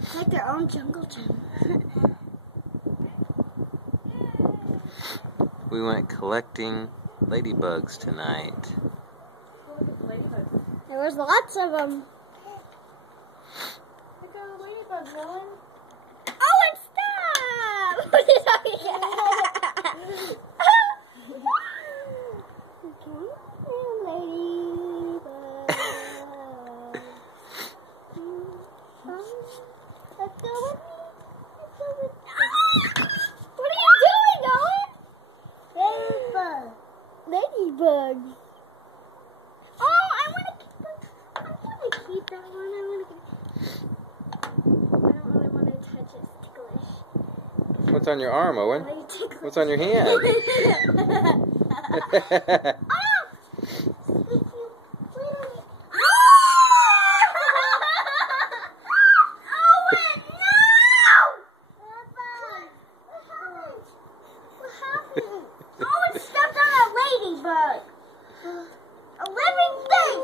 It's like their own jungle gym. We went collecting ladybugs tonight. There was lots of them. Look at the ladybugs, Rowan. Owen, stop! Let's go with me. What are you doing, Owen? Ladybugs. Oh, I want to keep that one. I don't really want to touch it. It's ticklish. What's on your arm, Owen? Why are you ticklish? What's on your hand? Owen stepped on a ladybug. A living thing.